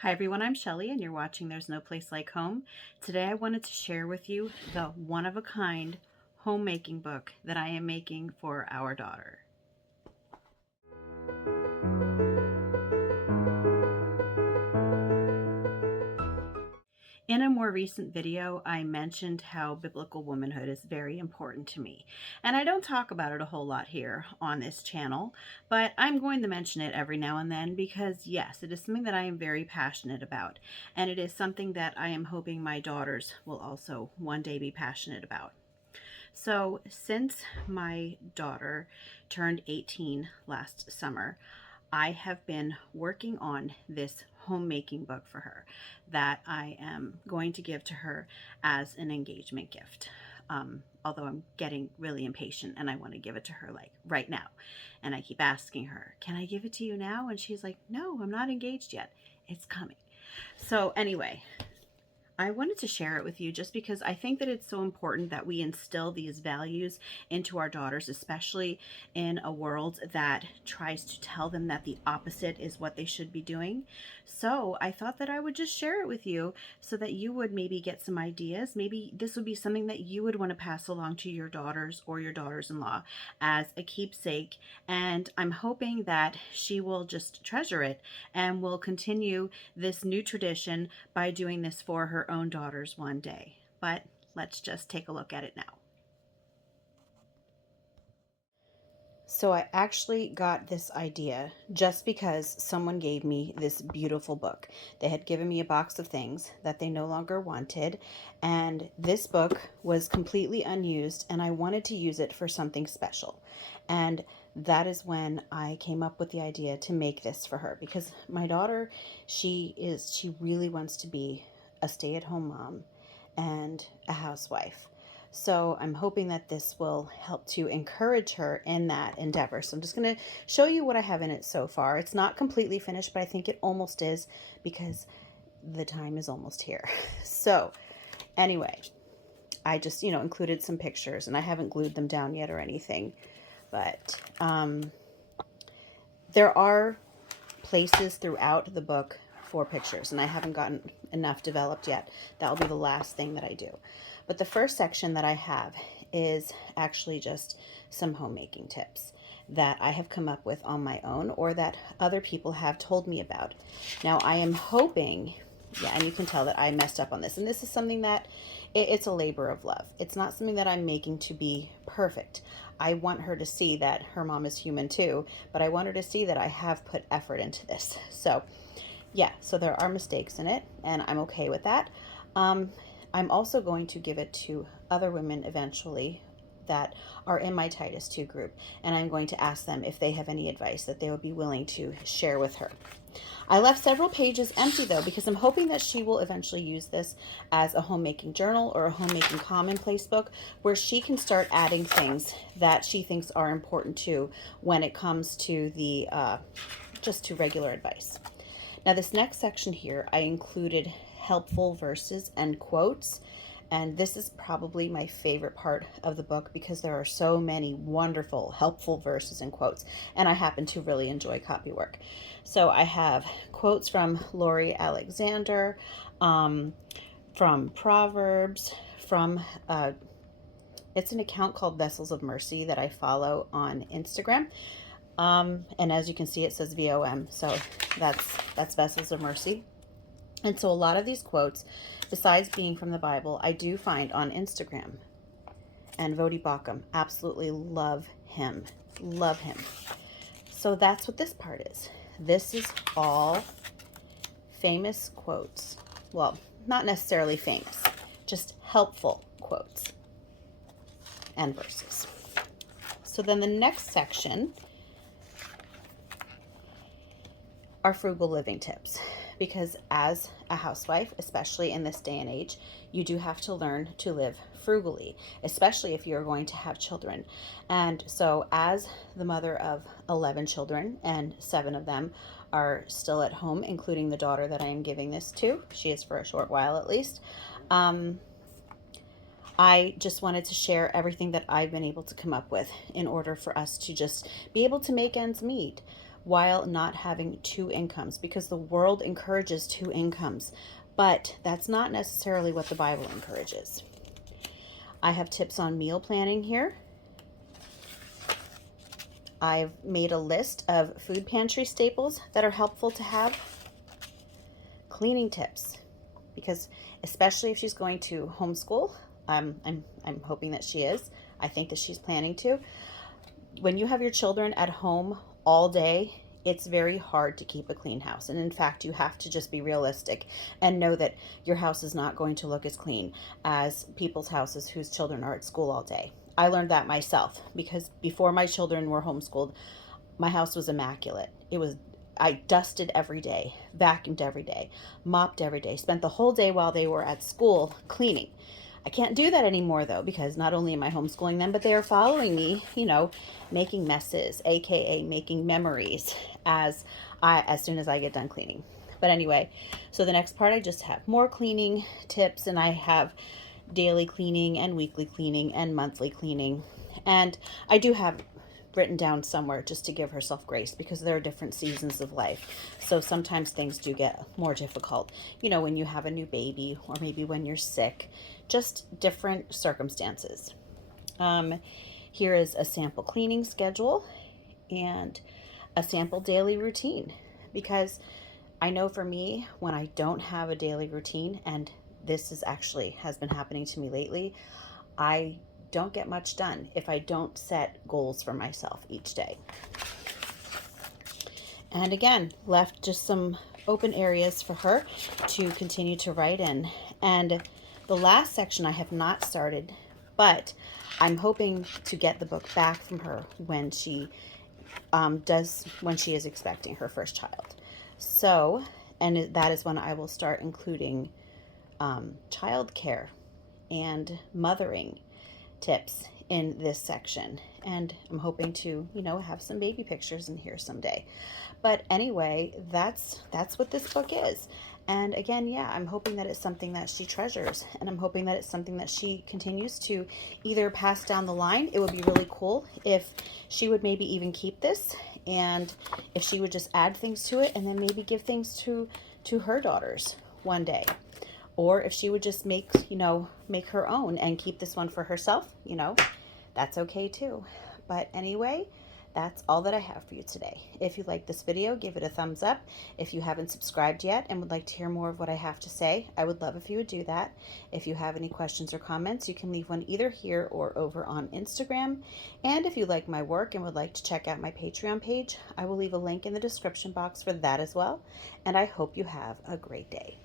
Hi everyone, I'm Shelly and you're watching There's No Place Like Home. Today I wanted to share with you the one-of-a-kind homemaking book that I am making for our daughter. In a more recent video, I mentioned how biblical womanhood is very important to me. And I don't talk about it a whole lot here on this channel, but I'm going to mention it every now and then because, yes, it is something that I am very passionate about. And it is something that I am hoping my daughters will also one day be passionate about. So, since my daughter turned 18 last summer, I have been working on this homemaking book for her that I am going to give to her as an engagement gift. Although I'm getting really impatient and I want to give it to her like right now. And I keep asking her, can I give it to you now? And she's like, no, I'm not engaged yet. It's coming. So anyway, I wanted to share it with you just because I think that it's so important that we instill these values into our daughters, especially in a world that tries to tell them that the opposite is what they should be doing. So I thought that I would just share it with you so that you would maybe get some ideas. Maybe this would be something that you would want to pass along to your daughters or your daughters-in-law as a keepsake. And I'm hoping that she will just treasure it and will continue this new tradition by doing this for her own daughters one day. But let's just take a look at it now. So I actually got this idea just because someone gave me this beautiful book. They had given me a box of things that they no longer wanted, and this book was completely unused, and I wanted to use it for something special. And that is when I came up with the idea to make this for her because my daughter, she really wants to be a stay-at-home mom and a housewife. So I'm hoping that this will help to encourage her in that endeavor. So I'm just going to show you what I have in it so far. It's not completely finished, but I think it almost is because the time is almost here. So anyway, I just, included some pictures and I haven't glued them down yet or anything. But there are places throughout the book for pictures, and I haven't gotten enough developed yet. That will be the last thing that I do. But the first section that I have is actually just some homemaking tips that I have come up with on my own or that other people have told me about. Now I am hoping, yeah, and you can tell that I messed up on this, and this is something that it's a labor of love. It's not something that I'm making to be perfect. I want her to see that her mom is human too, but I want her to see that I have put effort into this. So yeah, so there are mistakes in it, and I'm okay with that. I'm also going to give it to other women eventually that are in my Titus 2 group, and I'm going to ask them if they have any advice that they would be willing to share with her. I left several pages empty though because I'm hoping that she will eventually use this as a homemaking journal or a homemaking commonplace book where she can start adding things that she thinks are important too when it comes to the just to regular advice. Now this next section here, I included helpful verses and quotes. And this is probably my favorite part of the book because there are so many wonderful, helpful verses and quotes. And I happen to really enjoy copywork. So I have quotes from Lori Alexander, from Proverbs, from it's an account called Vessels of Mercy that I follow on Instagram. And as you can see, it says VOM. So that's Vessels of Mercy. And so a lot of these quotes, besides being from the Bible, I do find on Instagram. And Vodi Bakum, absolutely love him. Love him. So that's what this part is. This is all famous quotes. Well, not necessarily famous, just helpful quotes and verses. So then the next section are frugal living tips, because as a housewife, especially in this day and age, you do have to learn to live frugally, especially if you're going to have children. And so as the mother of 11 children, and 7 of them are still at home, including the daughter that I am giving this to, she is for a short while at least, I just wanted to share everything that I've been able to come up with in order for us to just be able to make ends meet. while not having two incomes, because the world encourages two incomes, but that's not necessarily what the Bible encourages. I have tips on meal planning here. I've made a list of food pantry staples that are helpful to have. Cleaning tips, because especially if she's going to homeschool, I'm hoping that she is. I think that she's planning to. When you have your children at home all day, it's very hard to keep a clean house. And in fact, you have to just be realistic and know that your house is not going to look as clean as people's houses whose children are at school all day. I learned that myself, because before my children were homeschooled, my house was immaculate. I dusted every day, vacuumed every day, mopped every day, spent the whole day while they were at school cleaning. I can't do that anymore though, because not only am I homeschooling them, but they are following me, making messes, aka making memories as soon as I get done cleaning. But anyway, so the next part, I just have more cleaning tips, and I have daily cleaning and weekly cleaning and monthly cleaning. And I do have written down somewhere just to give herself grace, because there are different seasons of life. So sometimes things do get more difficult, when you have a new baby, or maybe when you're sick, just different circumstances. Here is a sample cleaning schedule and a sample daily routine, because I know for me, when I don't have a daily routine, and this is actually has been happening to me lately, I don't get much done if I don't set goals for myself each day. And again, left just some open areas for her to continue to write in. And the last section I have not started, but I'm hoping to get the book back from her when she when she is expecting her first child. So, and that is when I will start including childcare and mothering tips in this section. And I'm hoping to, have some baby pictures in here someday. But anyway, that's what this book is. And again, yeah, I'm hoping that it's something that she treasures, and I'm hoping that it's something that she continues to either pass down the line. It would be really cool if she would maybe even keep this, and if she would just add things to it, and then maybe give things to her daughters one day. Or if she would just make her own and keep this one for herself, that's okay too. But anyway, that's all that I have for you today. If you like this video, give it a thumbs up. If you haven't subscribed yet and would like to hear more of what I have to say, I would love if you would do that. If you have any questions or comments, you can leave one either here or over on Instagram. And if you like my work and would like to check out my Patreon page, I will leave a link in the description box for that as well. And I hope you have a great day.